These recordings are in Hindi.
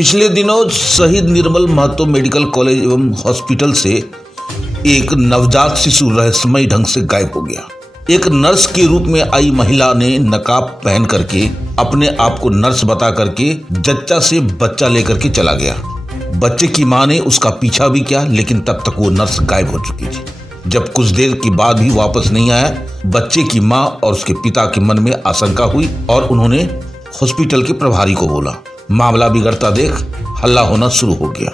पिछले दिनों शहीद निर्मल महतो मेडिकल कॉलेज एवं हॉस्पिटल से एक नवजात शिशु रहस्यमय ढंग से गायब हो गया। एक नर्स के रूप में आई महिला ने नकाब पहन करके अपने आप को नर्स बता करके जच्चा से बच्चा लेकर के चला गया। बच्चे की मां ने उसका पीछा भी किया, लेकिन तब तक वो नर्स गायब हो चुकी थी। जब कुछ देर के बाद भी वापस नहीं आया, बच्चे की मां और उसके पिता के मन में आशंका हुई और उन्होंने हॉस्पिटल के प्रभारी को बोला। मामला बिगड़ता देख हल्ला होना शुरू हो गया।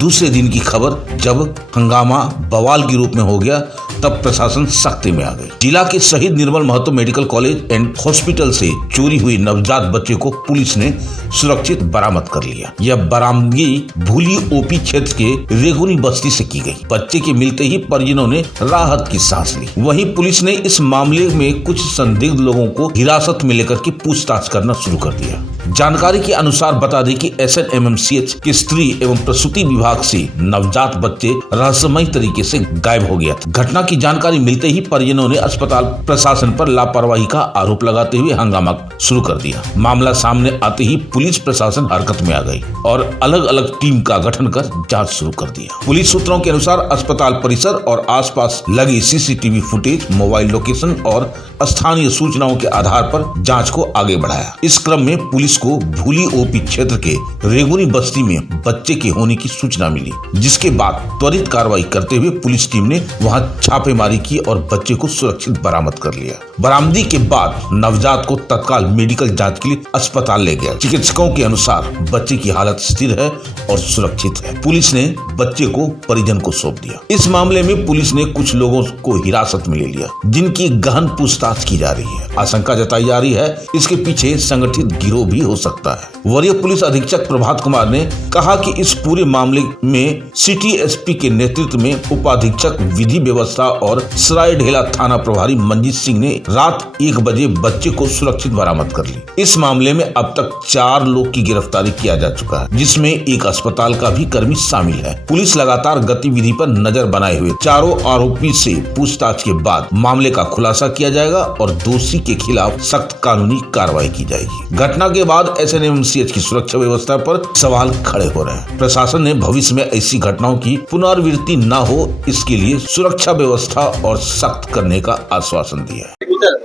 दूसरे दिन की खबर जब हंगामा बवाल के रूप में हो गया, तब प्रशासन सख्ती में आ गई। जिला के शहीद Nirmal Mahato medical college and hospital से चोरी हुई नवजात बच्चे को पुलिस ने सुरक्षित बरामद कर लिया। यह बरामदगी भूली ओपी क्षेत्र के रेगुनी बस्ती से की गई। बच्चे के मिलते ही परिजनों ने राहत की सांस ली। वहीं पुलिस ने इस मामले में कुछ संदिग्ध लोगों को हिरासत में लेकर के पूछताछ करना शुरू कर दिया। जानकारी के अनुसार बता दें कि SNMMCH के स्त्री एवं प्रसूति विभाग से नवजात बच्चे रहस्यमय तरीके से गायब हो गया था। घटना की जानकारी मिलते ही परिजनों ने अस्पताल प्रशासन पर लापरवाही का आरोप लगाते हुए हंगामा शुरू कर दिया। मामला सामने आते ही पुलिस प्रशासन हरकत में आ गई और अलग अलग टीम का गठन कर जांच शुरू कर दिया। पुलिस सूत्रों के अनुसार अस्पताल परिसर और आसपास लगी CCTV फुटेज, मोबाइल लोकेशन और स्थानीय सूचनाओं के आधार पर जांच को आगे बढ़ाया। इस क्रम में पुलिस को भूली ओपी क्षेत्र के रेगुनी बस्ती में बच्चे के होने की सूचना मिली, जिसके बाद त्वरित कार्रवाई करते हुए पुलिस टीम ने वहां छापेमारी की और बच्चे को सुरक्षित बरामद कर लिया। बरामदी के बाद नवजात को तत्काल मेडिकल जांच के लिए अस्पताल ले गया। चिकित्सकों के अनुसार बच्चे की हालत स्थिर है और सुरक्षित है। पुलिस ने बच्चे को परिजन को सौंप दिया। इस मामले में पुलिस ने कुछ लोगों को हिरासत में ले लिया, जिनकी गहन पूछताछ की जा रही है। आशंका जताई जा रही है इसके पीछे संगठित गिरोह भी हो सकता है। वरीय पुलिस अधीक्षक प्रभात कुमार ने कहा कि इस पूरे मामले में सिटी SP के नेतृत्व में उपाधीक्षक विधि व्यवस्था और सरायढेला थाना प्रभारी मंजीत सिंह ने रात 1 बजे बच्चे को सुरक्षित बरामद कर ली। इस मामले में अब तक 4 लोग की गिरफ्तारी किया जा चुका है, जिसमें एक अस्पताल का भी कर्मी शामिल है। पुलिस लगातार गतिविधि पर नजर बनाए हुए चारों आरोपी से पूछताछ के बाद मामले का खुलासा किया जाएगा और दोषी के खिलाफ सख्त कानूनी कार्रवाई की जाएगी। घटना के बाद SNMCH की सुरक्षा व्यवस्था पर सवाल खड़े हो रहे हैं। प्रशासन ने भविष्य में ऐसी घटनाओं की पुनरावृत्ति न हो, इसके लिए सुरक्षा व्यवस्था और सख्त करने का आश्वासन दिया है।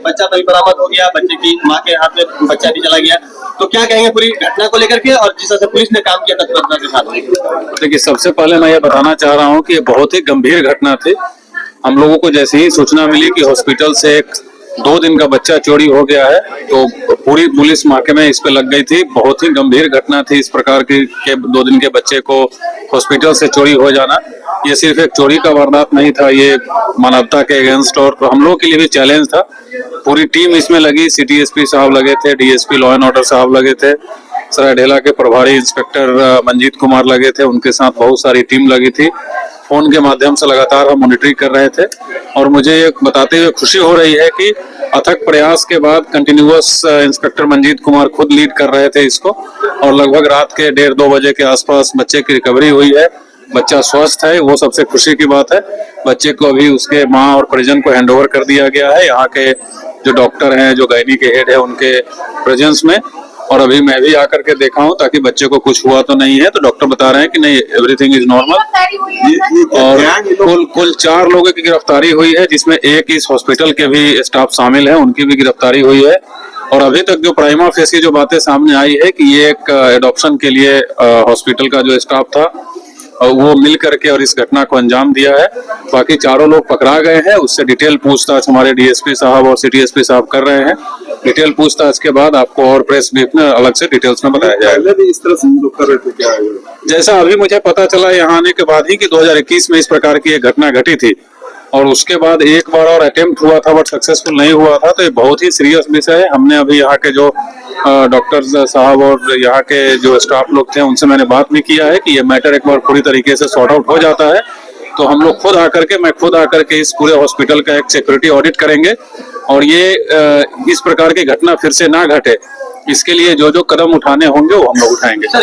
बच्चा तो बरामद हो गया, बच्चे की मां के हाथ में बच्चा भी चला गया, तो क्या कहेंगे पूरी घटना को लेकर के और जिस तरह से पुलिस ने काम किया तत्परता के साथ? देखिए, सबसे पहले मैं ये बताना चाह रहा हूँ कि ये बहुत ही गंभीर घटना थी। हम लोगों को जैसे ही सूचना मिली कि हॉस्पिटल से एक 2 दिन का बच्चा चोरी हो गया है, तो पूरी पुलिस महकमे इस पे लग गई थी। बहुत ही गंभीर घटना थी इस प्रकार की के 2 दिन के बच्चे को हॉस्पिटल से चोरी हो जाना। ये सिर्फ एक चोरी का वारदात नहीं था, ये मानवता के अगेंस्ट और हम लोगों के लिए भी चैलेंज था। पूरी टीम इसमें लगी, सिटी SP साहब लगे थे, DSP लॉ एंड ऑर्डर साहब लगे थे, सरायढेला के प्रभारी इंस्पेक्टर मंजीत कुमार लगे थे, उनके साथ बहुत सारी टीम लगी थी। फोन के माध्यम से लगातार हम मॉनिटरिंग कर रहे थे और मुझे ये बताते हुए खुशी हो रही है कि अथक प्रयास के बाद कंटिन्यूअस इंस्पेक्टर मंजीत कुमार खुद लीड कर रहे थे इसको और लगभग रात के 1:30-2 बजे के आसपास बच्चे की रिकवरी हुई है। बच्चा स्वस्थ है, वो सबसे खुशी की बात है। बच्चे को अभी उसके माँ और परिजन को हैंडओवर कर दिया गया है, यहाँ के जो डॉक्टर हैं, जो गायनी के हेड है, उनके प्रेजेंस में। और अभी मैं भी आकर के देखा हूँ ताकि बच्चे को कुछ हुआ तो नहीं है, तो डॉक्टर बता रहे हैं कि नहीं, एवरीथिंग इज नॉर्मल। और कुल 4 लोगों की गिरफ्तारी हुई है, जिसमें एक इस हॉस्पिटल के भी स्टाफ शामिल है, उनकी भी गिरफ्तारी हुई है। और अभी तक जो प्राइमा फेसी जो बातें सामने आई है कि ये एक एडॉप्शन के लिए हॉस्पिटल का जो स्टाफ था वो मिल करके और इस घटना को अंजाम दिया है। बाकी 4 लोग पकड़ा गए हैं, उससे डिटेल पूछताछ हमारे DSP साहब और सिटी SP साहब कर रहे हैं। डिटेल पूछताछ के बाद आपको और प्रेस ब्रीफ में अलग से डिटेल्स में बताया जाएगा। इस तरह से लोग कर रहे थे क्या? जैसा अभी मुझे पता चला यहाँ आने के बाद ही कि 2021 में इस प्रकार की एक घटना घटी थी और उसके बाद एक बार और अटेम्प्ट हुआ था बट सक्सेसफुल नहीं हुआ था। तो ये बहुत ही सीरियस विषय है। हमने अभी यहाँ के जो डॉक्टर्स साहब और यहाँ के जो स्टाफ लोग थे उनसे मैंने बात भी किया है कि ये मैटर एक बार पूरी तरीके से सॉर्ट आउट हो जाता है तो हम लोग मैं खुद आकर के इस पूरे हॉस्पिटल का एक सिक्योरिटी ऑडिट करेंगे और ये इस प्रकार की घटना फिर से ना घटे इसके लिए जो जो कदम उठाने होंगे वो हम लोग उठाएंगे। सर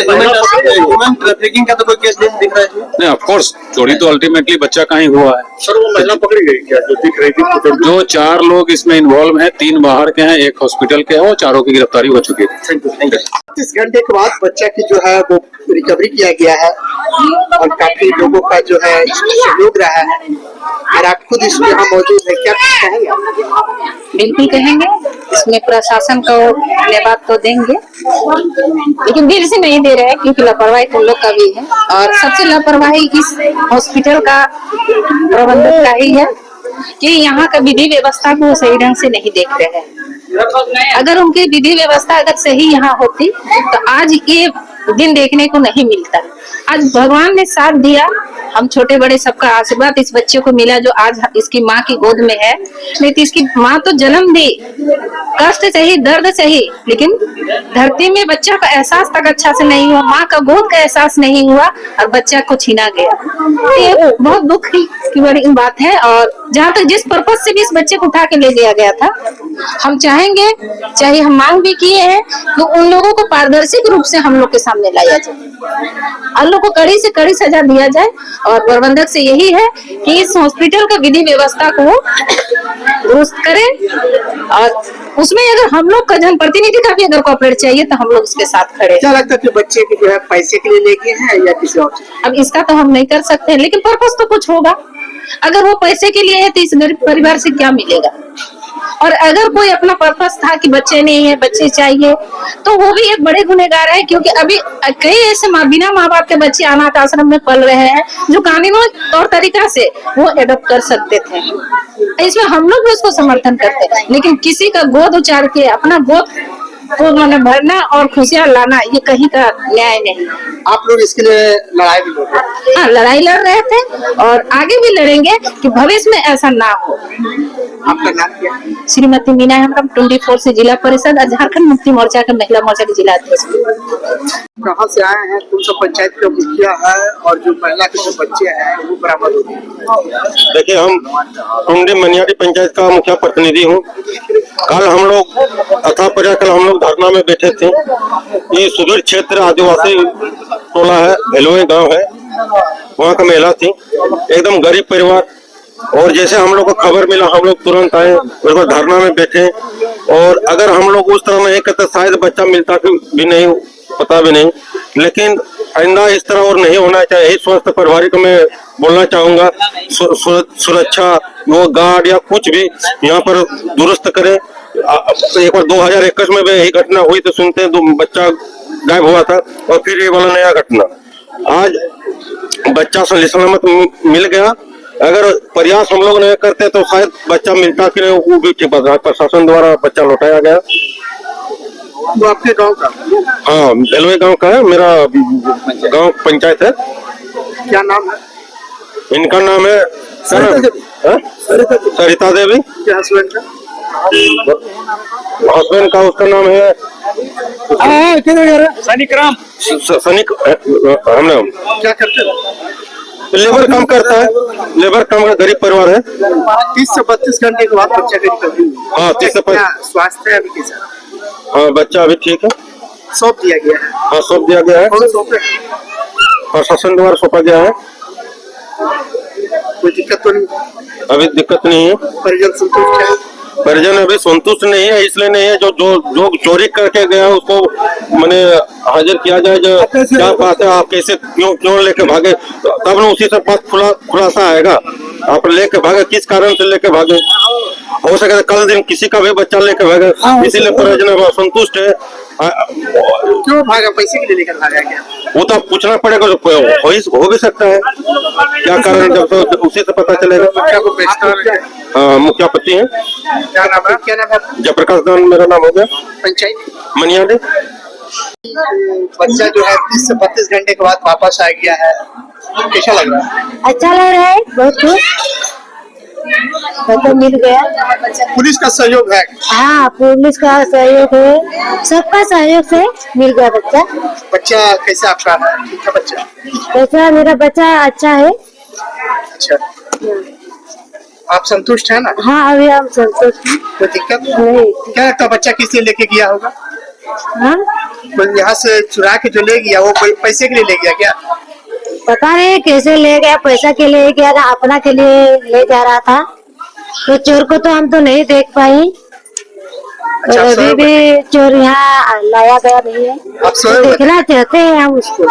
ह्यूमन ट्रैफिकिंग का तो कोई केस नहीं दिख रहा है? नहीं, ऑफ कोर्स चोरी तो अल्टीमेटली बच्चा का ही हुआ है। सर वो महिला पकड़ी गई क्या जो दिख रही थी? जो 4 लोग इसमें इन्वॉल्व हैं, 3 बाहर के हैं, 1 हॉस्पिटल के हैं, वो चारों की गिरफ्तारी हो चुकी है। Thank you. 30 घंटे के बाद बच्चा की जो है वो रिकवरी किया गया है और काफी लोगों का जो है इसमें सहयोग रहा है और आप खुद इसमें यहाँ मौजूद है, क्या कुछ कहेंगे? बिल्कुल कहेंगे, इसमें प्रशासन को धन्यवाद तो देंगे, लेकिन दिल से नहीं दे रहे हैं क्योंकि लापरवाही तुम लोग का भी है और सबसे लापरवाही इस हॉस्पिटल का प्रबंधक का ही है कि यहाँ का विधि व्यवस्था को सही ढंग से नहीं देख रहे हैं। अगर उनकी विधि व्यवस्था अगर सही यहाँ होती तो आज ये दिन देखने को नहीं मिलता। आज भगवान ने साथ दिया, हम छोटे बड़े सबका आशीर्वाद इस बच्चे को मिला जो आज इसकी माँ की गोद में है। नहीं तो इसकी माँ तो जन्म दी, कष्ट सही, दर्द सही, लेकिन धरती में बच्चा का एहसास तक अच्छा से नहीं हुआ, माँ का गोद का एहसास नहीं हुआ और बच्चा को छीना गया। ये बहुत दुख की बड़ी बात है। और जहाँ तक जिस पर्पज से भी इस बच्चे को उठा के ले गया गया था, हम चाहेंगे, चाहे हम मांग भी किए हैं तो उन लोगों को पारदर्शी रूप से हम लोग के सामने लाया जाए, हम लोग को कड़ी से कड़ी सजा दिया जाए। और प्रबंधक से यही है कि इस हॉस्पिटल का विधि व्यवस्था को दुरुस्त करें और उसमें अगर हम लोग का जनप्रतिनिधि का भी अगर कॉपरेट चाहिए तो हम लोग उसके साथ खड़े। क्या लगता है कि बच्चे की जो है पैसे के लिए लेके हैं या किसी और? अब इसका तो हम नहीं कर सकते, लेकिन पर्पस तो कुछ होगा। अगर वो पैसे के लिए है तो इस गरीब परिवार से क्या मिलेगा? और अगर कोई अपना पर्पस था कि बच्चे नहीं है, बच्चे चाहिए, तो वो भी एक बड़े गुनहगार है क्योंकि अभी कई ऐसे बिना माँ बाप के बच्चे अनाथ आश्रम में पल रहे हैं जो कानूनी तौर तरीका से वो एडॉप्ट कर सकते थे। इसमें हम लोग भी उसको समर्थन करते हैं, लेकिन किसी का गोद उचार के अपना गोद को मैंने भरना और खुशियाँ लाना ये कहीं का न्याय नहीं। आप लोग इसके लिए लड़ाई भी लड़ रहे हैं? हाँ, लड़ाई लड़ रहे थे और आगे भी लड़ेंगे कि भविष्य में ऐसा ना हो। आपका नाम क्या है? श्रीमती मीना है, हम 24 से जिला परिषद और झारखंड मुक्ति मोर्चा के महिला मोर्चा के जिला अध्यक्ष। कहाँ से आए हैं? कौन सा पंचायत का मुखिया है और जो महिला के जो बच्चे हैं वो बराबर हो गए? देखिए, हम टुंडी मनियारी पंचायत का मुखिया प्रतिनिधि हूँ। कल हम लोग कल हम लोग धरना में बैठे थे। ये सुदूर क्षेत्र आदिवासी टोला है, भेलोए गांव है, वहाँ का महिला थी, एकदम गरीब परिवार। और जैसे हम लोग को खबर मिला हम लोग तुरंत आए, बिल्कुल धरना में बैठे। और अगर हम लोग उस तरह नहीं करते शायद बच्चा मिलता भी नहीं, पता भी नहीं। लेकिन आइंदा इस तरह और नहीं होना चाहिए। यही स्वस्थ परिवार को मैं बोलना चाहूंगा, सुरक्षा वो गार्ड या कुछ भी यहाँ पर दुरुस्त करे। एक बार 2021 में भी यही घटना हुई तो सुनते हैं, 2 बच्चा गायब हुआ था और फिर ये वाला नया घटना। आज बच्चा सही सलामत मिल गया। अगर प्रयास हम लोग नहीं करते तो शायद बच्चा मिलता कि नहीं, वो भी ठीक बात है। प्रशासन द्वारा बच्चा लौटाया गया। वो आपके गांव का? हाँ, भेलोए गांव का है, मेरा गांव पंचायत है। क्या नाम है इनका? नाम है सरिता देवी। क्या हस्बैंड का? हस्बैंड का उसका नाम है सैनिक राम। सैनिक। हमने क्या करते हो? लेबर काम करता है, लेबर काम का गरीब परिवार है। 30 से 32 घंटे के बाद बच्चा का रिकवरी हुई। हाँ, 30 से 32। स्वास्थ्य है अभी कैसा? हाँ, बच्चा अभी ठीक है। सौंप दिया गया है? हाँ, सौंप दिया गया है, कौन सौंपे? प्रशासन द्वारा सौंपा गया है। कोई दिक्कत तो नहीं? अभी दिक्कत नहीं है। परिजन संतुष्ट है? परिजन अभी संतुष्ट नहीं है, इसलिए नहीं है जो चोरी करके गया उसको मैंने हाजिर किया जाए। जो क्या बात है, आप कैसे क्यों लेके भागे, तब ना उसी से बात खुलासा आएगा। आप लेके भागे, किस कारण से लेके भागे? हो सके तो कल दिन किसी का भी बच्चा लेके भागे, इसीलिए परिजन संतुष्ट है। क्यों भागा? पैसे के लिए लेकर भागा क्या? वो तो पूछना पड़ेगा, हो भी सकता है क्या कारण, जब तो उसी से पता चलेगा। मुखिया को पहचान है? हाँ, मुखिया पति है। क्या नाम है? क्या नाम है? जयप्रकाश दान मेरा नाम हो गया, पंचायत मनियारी। बच्चा जो है 30 से 32 घंटे के बाद वापस आ गया है, कैसा लग रहा है? अच्छा लग रहा है, बहुत खुश, बच्चा मिल गया। पुलिस का सहयोग है? हाँ, पुलिस का सहयोग है, सबका सहयोग से मिल गया बच्चा। बच्चा कैसा आपका है? ठीक है बच्चा? बच्चा, मेरा बच्चा अच्छा है। अच्छा, आप संतुष्ट है ना? हाँ, अभी हम संतुष्ट हैं। कोई दिक्कत नहीं। क्या लगता है बच्चा किस लिए लेके गया होगा? हाँ? तो यहाँ से चुरा के जो ले गया वो कोई पैसे के लिए ले गया क्या? पता नहीं कैसे ले गया, पैसा के लिए गया ना अपना के लिए ले जा रहा था। तो चोर को तो हम तो नहीं देख पाई। अच्छा, और आप सोए अभी भी चोर यहाँ लाया गया नहीं है। आप सोए तो हुए थे? देखना चाहते हैं हम उसको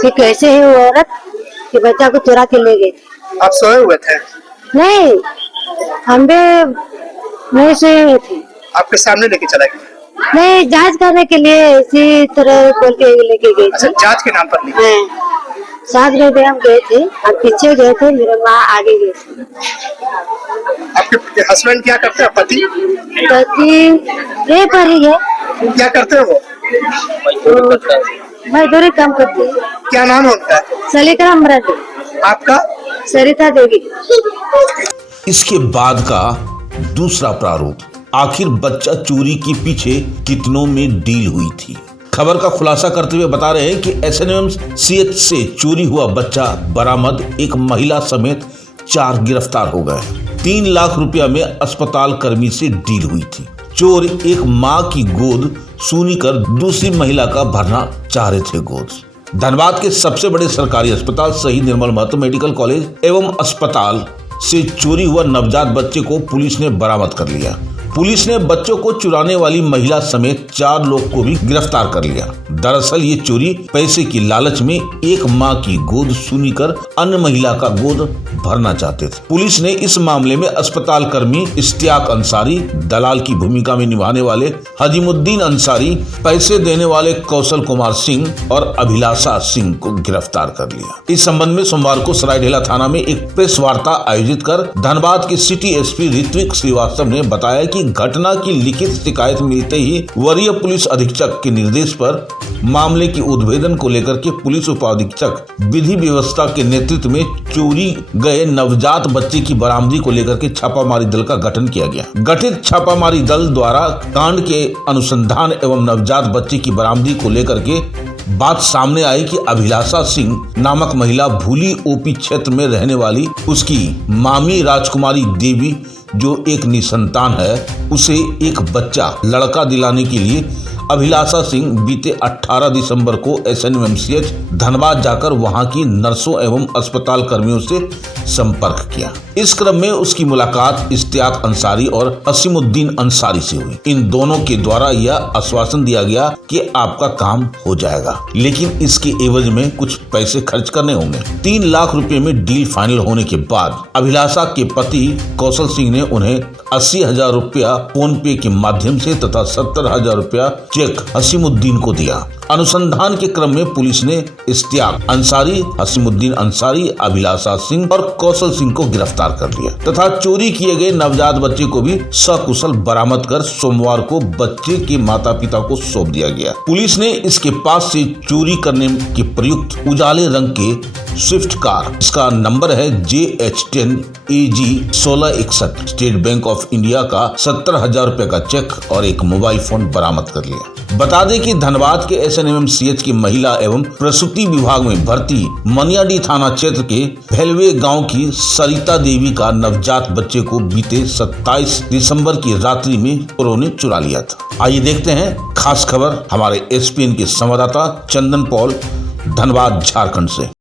कि कैसे है वो औरत कि बच्चा को चुरा के ले गए। आप सोए हुए थे? नहीं, हम भी नहीं सोए हुए थे। आपके सामने लेके चला गया? नहीं, जांच करने के लिए इसी तरह बोल के लेके गए अच्छा, थे। जांच के नाम पर ले? हाँ, साथ में हम गए थे, हम पीछे गए थे, मेरे माँ आगे गए थे। आपके हस्बैंड क्या करते हैं, पति? पति यही पर ही है, क्या करते हैं वो? मजदूरी काम करती है। क्या नाम है उनका? सलीका मराठी। आपका? सरिता देवी। इसके बाद का दूसरा प्रारूप, आखिर बच्चा चोरी के पीछे कितनों में डील हुई थी। खबर का खुलासा करते हुए बता रहे हैं कि SNMCH से चोरी हुआ बच्चा बरामद, एक महिला समेत 4 गिरफ्तार हो गए। 3 लाख रुपया में अस्पताल कर्मी से डील हुई थी। चोर एक मां की गोद सूनी कर दूसरी महिला का भरना चाह रहे थे गोद। धनबाद के सबसे बड़े सरकारी अस्पताल शहीद निर्मल महतो मेडिकल कॉलेज एवं अस्पताल से चोरी हुआ नवजात बच्चे को पुलिस ने बरामद कर लिया। पुलिस ने बच्चों को चुराने वाली महिला समेत 4 लोग को भी गिरफ्तार कर लिया। दरअसल ये चोरी पैसे की लालच में एक मां की गोद सूनी कर अन्य महिला का गोद भरना चाहते थे। पुलिस ने इस मामले में अस्पताल कर्मी इश्तियाक अंसारी, दलाल की भूमिका में निभाने वाले हजीमुद्दीन अंसारी, पैसे देने वाले कौशल कुमार सिंह और अभिलाषा सिंह को गिरफ्तार कर लिया। इस संबंध में सोमवार को सरायढेला थाना में एक प्रेस वार्ता आयोजित कर धनबाद के सिटी SP ऋत्विक श्रीवास्तव ने बताया कि घटना की लिखित शिकायत मिलते ही वरीय पुलिस अधीक्षक के निर्देश पर मामले की उद्भेदन को लेकर के पुलिस उपाधीक्षक विधि व्यवस्था के नेतृत्व में चोरी गए नवजात बच्चे की बरामदी को लेकर के छापामारी दल का गठन किया गया। गठित छापामारी दल द्वारा कांड के अनुसंधान एवं नवजात बच्चे की बरामदी को लेकर के बात सामने आई कि अभिलाषा सिंह नामक महिला भूली OP क्षेत्र में रहने वाली उसकी मामी राजकुमारी देवी जो एक निसंतान है, उसे एक बच्चा लड़का दिलाने के लिए अभिलाषा सिंह बीते 18 दिसंबर को SNMCH धनबाद जाकर वहां की नर्सों एवं अस्पताल कर्मियों से संपर्क किया। इस क्रम में उसकी मुलाकात इश्तियाक अंसारी और असीमुद्दीन अंसारी से हुई। इन दोनों के द्वारा यह आश्वासन दिया गया कि आपका काम हो जाएगा, लेकिन इसके एवज में कुछ पैसे खर्च करने होंगे। 3 लाख रुपए में डील फाइनल होने के बाद अभिलाषा के पति कौशल सिंह ने उन्हें 80,000 रुपया फोन पे के माध्यम से तथा 70,000 रुपया चेक हसीमुद्दीन को दिया। अनुसंधान के क्रम में पुलिस ने इश्तियाक अंसारी, हसीमुद्दीन अंसारी, अभिलाषा सिंह और कौशल सिंह को गिरफ्तार कर लिया तथा चोरी किए गए नवजात बच्चे को भी सकुशल बरामद कर सोमवार को बच्चे के माता पिता को सौंप दिया गया। पुलिस ने इसके पास से चोरी करने के प्रयुक्त उजाले रंग के स्विफ्ट कार, इसका नंबर है JH10 AG 1661, state bank of India का 70,000 रुपए का चेक और एक मोबाइल फोन बरामद कर लिया। बता दें कि धनबाद के SNMCH की महिला एवं प्रसूति विभाग में भर्ती मनियाडी थाना क्षेत्र के भेलवे गांव की सरिता देवी का नवजात बच्चे को बीते 27 दिसंबर की रात्रि में चोरों ने चुरा लिया था। आइए देखते हैं खास खबर हमारे SPN के संवाददाता चंदन पॉल धनबाद झारखंड से।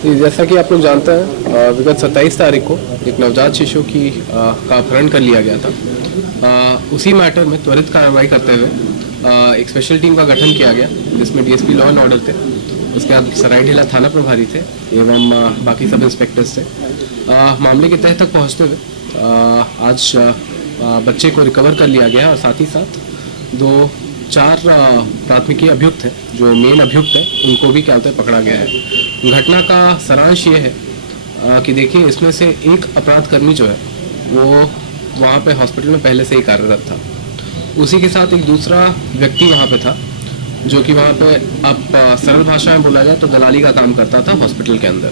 जैसा कि आप लोग जानते हैं, विगत 27 तारीख को एक नवजात शिशु का अपहरण कर लिया गया था। उसी मैटर में त्वरित कार्रवाई करते हुए एक स्पेशल टीम का गठन किया गया, जिसमें DSP लॉ एंड ऑर्डर थे, उसके बाद सरायढेला थाना प्रभारी थे एवं बाकी सब इंस्पेक्टर्स थे। मामले की तह तक पहुँचते हुए आज बच्चे को रिकवर कर लिया गया और साथ ही साथ 4 प्राथमिकी अभियुक्त है, जो मेन अभियुक्त है, उनको भी क्या होता है पकड़ा गया है। घटना का सारांश ये है कि देखिए, इसमें से एक अपराध कर्मी जो है वो वहाँ पे हॉस्पिटल में पहले से ही कार्यरत था। उसी के साथ एक दूसरा व्यक्ति वहाँ पे था, जो कि वहाँ पे आप सरल भाषा में बोला जाए तो दलाली का काम करता था हॉस्पिटल के अंदर।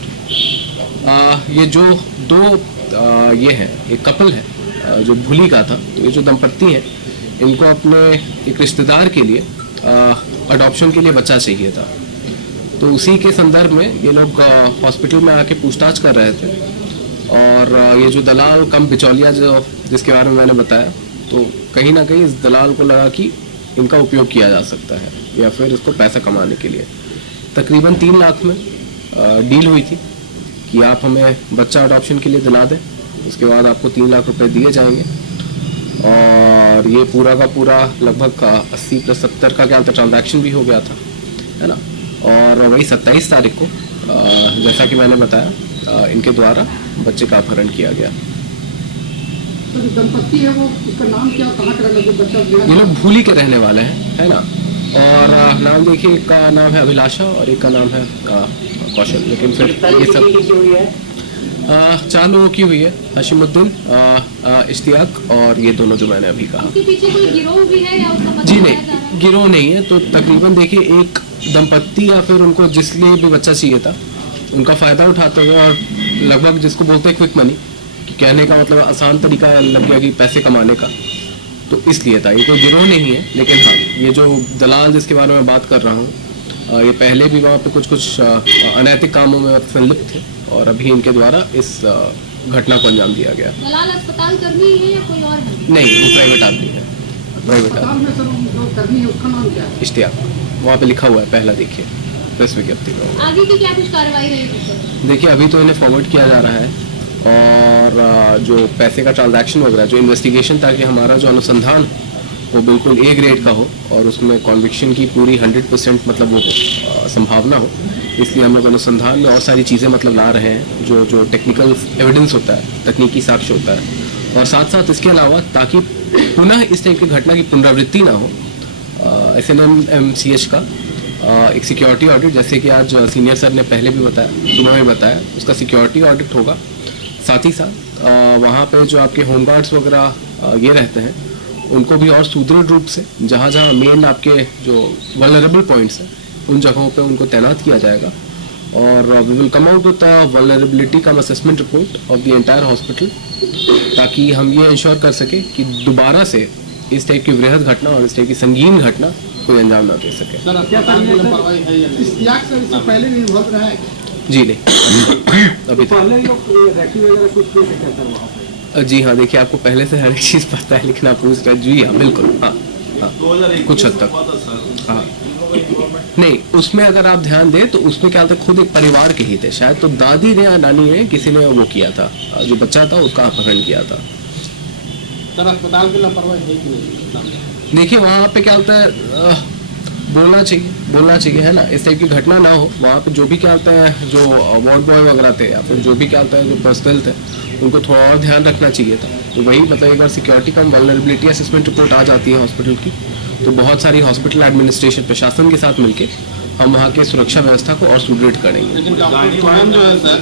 ये जो 2 ये हैं, एक कपल है जो भूली का था, तो ये जो दंपत्ति है, इनको अपने एक रिश्तेदार के लिए अडॉप्शन के लिए बच्चा चाहिए था। तो उसी के संदर्भ में ये लोग हॉस्पिटल में आके पूछताछ कर रहे थे और ये जो दलाल कम बिचौलिया जो जिसके बारे में मैंने बताया, तो कहीं ना कहीं इस दलाल को लगा कि इनका उपयोग किया जा सकता है या फिर इसको पैसा कमाने के लिए। तकरीबन 3 लाख में डील हुई थी कि आप हमें बच्चा अडॉप्शन के लिए दिला दें, उसके बाद आपको 3 लाख रुपए दिए जाएंगे। और ये पूरा का पूरा लगभग 80+70 का क्या ट्रांजैक्शन भी हो गया था, है ना। और वही 27 तारीख को जैसा कि मैंने बताया इनके द्वारा बच्चे का अपहरण किया गया। तो जो दंपत्ति है वो उसका नाम क्या, कहाँ का रहने वाला बच्चा? ये लोग भूली के रहने वाले हैं, है ना। और नाम देखिए, एक का नाम है अभिलाषा और एक का नाम है कौशल। लेकिन फिर ये सब 4 लोगों की हुई है, हशीमुद्दीन, इश्तियाक और ये दोनों जो मैंने अभी कहा। इसके पीछे कोई गिरोह भी है या उसका जी नहीं, गिरोह नहीं है। तो तकरीबन देखिए एक दंपत्ति या फिर उनको जिस लिए भी बच्चा चाहिए था उनका फ़ायदा उठाते हुए, और लगभग जिसको बोलते हैं क्विक मनी, कि कहने का मतलब आसान तरीका लग गया कि पैसे कमाने का, तो इसलिए था। ये कोई गिरोह नहीं है। लेकिन हाँ, ये जो दलाल जिसके बारे में बात कर रहा हूँ, ये पहले भी वहाँ पे कुछ अनैतिक कामों में संलिप्त थे और अभी इनके द्वारा इस घटना को अंजाम दिया गया। दलाल अस्पताल कर्मी है या कोई और है? नहीं, वो प्राइवेट आदमी है, प्राइवेट आदमी। इश्तियाक वहाँ पे लिखा हुआ है, पहला देखिए प्रेस विज्ञप्ति में। आगे की क्या कुछ कार्रवाई रहेगी? देखिए अभी तो इन्हें फॉरवर्ड किया जा रहा है, और जो पैसे का ट्रांजैक्शन वगैरह, जो इन्वेस्टिगेशन, ताकि हमारा जो अनुसंधान वो बिल्कुल A ग्रेड का हो और उसमें कॉन्विक्शन की पूरी 100% मतलब वो संभावना हो, इसलिए हम लोग अनुसंधान में और सारी चीज़ें मतलब ला रहे हैं, जो टेक्निकल एविडेंस होता है, तकनीकी साक्ष्य होता है। और साथ साथ इसके अलावा ताकि पुनः इस टाइप की घटना की पुनरावृत्ति ना हो, SNMCH का एक सिक्योरिटी ऑडिट, जैसे कि आज सीनियर सर ने पहले भी बताया, सुबह में बताया, उसका सिक्योरिटी ऑडिट होगा। साथ ही साथ वहाँ पे जो आपके होमगार्ड्स वगैरह ये रहते हैं, उनको भी और सुदृढ़ रूप से जहाँ जहाँ मेन आपके जो वल्नरेबल पॉइंट्स हैं उन जगहों पे उनको तैनात किया जाएगा। और we will come out with vulnerability cum assessment report of the entire hospital, ताकि हम ये इंश्योर कर सके कि दोबारा से इस टाइप की वृहद घटना और इस टाइप की संगीन घटना कोई अंजाम ना दे सके। पहले भी इन्वॉल्व रहा है? जी नहीं, अभी जी हाँ। देखिए आपको पहले से हर एक चीज़ पता है, लिखना पूछ रहा है। जी हाँ, बिल्कुल, हाँ हाँ, कुछ हद तक हाँ। नहीं, उसमें अगर आप ध्यान दें तो उसमें क्या था, खुद एक परिवार के ही थे शायद, तो दादी ने या नानी ने किसी ने वो किया था, जो बच्चा था उसका अपहरण किया था। सर अस्पताल की लापरवाही है कि नहीं? देखिए वहाँ पे क्या होता है, बोलना चाहिए, है ना, इस टाइप की घटना ना हो। वहाँ पे जो भी क्या होता है, जो वार्ड बॉय वगैरह थे या फिर जो भी क्या होता है, जो पर्सनल थे, उनको थोड़ा और ध्यान रखना चाहिए था। तो वही मतलब एक बार सिक्योरिटी कम वल्नरेबिलिटी असेसमेंट रिपोर्ट आ जाती है हॉस्पिटल की, तो बहुत सारी हॉस्पिटल एडमिनिस्ट्रेशन प्रशासन के साथ मिलके हम वहाँ के सुरक्षा व्यवस्था को और सुदृढ़ करेंगे। लेकिन डॉक्टर सुमन जो है सर,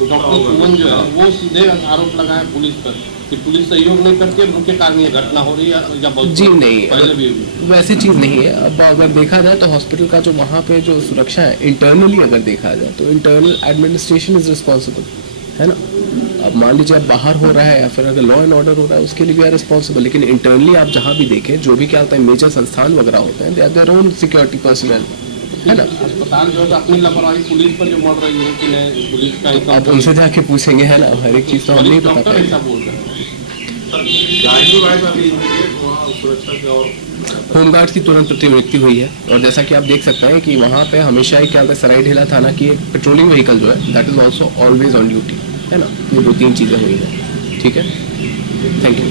डॉक्टर सुमन जो है वो सीधे आरोप लगाए पुलिस पर कि पुलिस सहयोग नहीं करती है, उनके कारण ये घटना हो रही है या बहुत जी नहीं, पहले भी वैसी चीज़ नहीं है। अब अगर देखा जाए तो हॉस्पिटल का जो वहाँ पे जो सुरक्षा है, इंटरनली अगर देखा जाए तो इंटरनल एडमिनिस्ट्रेशन इज रिस्पॉन्सिबल, है ना। अब मान लीजिए अब बाहर हो रहा है या फिर अगर लॉ एंड ऑर्डर हो रहा है, उसके लिए भी आर रिस्पॉन्सिबल। लेकिन इंटरनली आप जहाँ भी देखें, जो भी क्या होता है, मेजर संस्थान वगैरह होते हैं, they are their own security personnel, है ना। अस्पताल जो है अपनी लापरवाही पुलिस पर जो मर रही है कि नहीं, पुलिस का आप उनसे जाके पूछेंगे, है ना, हर एक चीज़ तो हम नहीं बता डॉक्टर पाएंगे। ऐसा बोल रहे हैं। होमगार्ड्स की तुरंत प्रतिनियुक्ति हुई है, और जैसा कि आप देख सकते हैं कि वहाँ पे हमेशा ही क्या होता है, सराय ढेला थाना की एक पेट्रोलिंग व्हीकल जो है, that is also always on duty, है ना। ये 2-3 चीज़ें हुई हैं, ठीक है, thank you.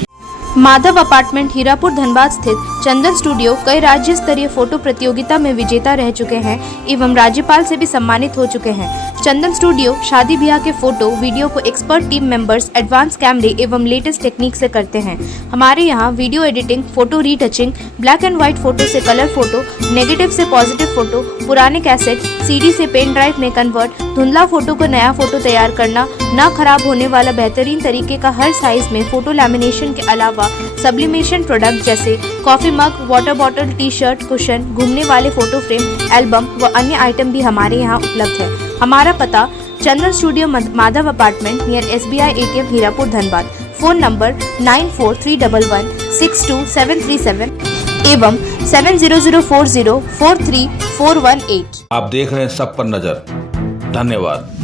Madhav apartment Hirapur Dhanbad स्थित चंदन स्टूडियो कई राज्य स्तरीय फोटो प्रतियोगिता में विजेता रह चुके हैं एवं राज्यपाल से भी सम्मानित हो चुके हैं। चंदन स्टूडियो शादी ब्याह के फोटो वीडियो को एक्सपर्ट टीम मेंबर्स एडवांस कैमरे एवं लेटेस्ट टेक्निक से करते हैं। हमारे यहाँ video editing, photo retouching, black and white photo से कलर फोटो, नेगेटिव से पॉजिटिव फोटो, पुराने कैसेट सीडी से पेन ड्राइव में कन्वर्ट, धुंधला फोटो को नया फोटो तैयार करना, ना खराब होने वाला बेहतरीन तरीके का हर साइज में फोटो लैमिनेशन के अलावा सब्लिमेशन प्रोडक्ट जैसे coffee mug, water bottle, T shirt, cushion, घूमने वाले फोटो फ्रेम, एल्बम व अन्य आइटम भी हमारे यहाँ उपलब्ध है। हमारा पता Chandan studio Madhav apartment near SBI ATM Hirapur Dhanbad. Phone number 9431162737 एवं 7004043418। आप देख रहे हैं सब पर नजर। धन्यवाद।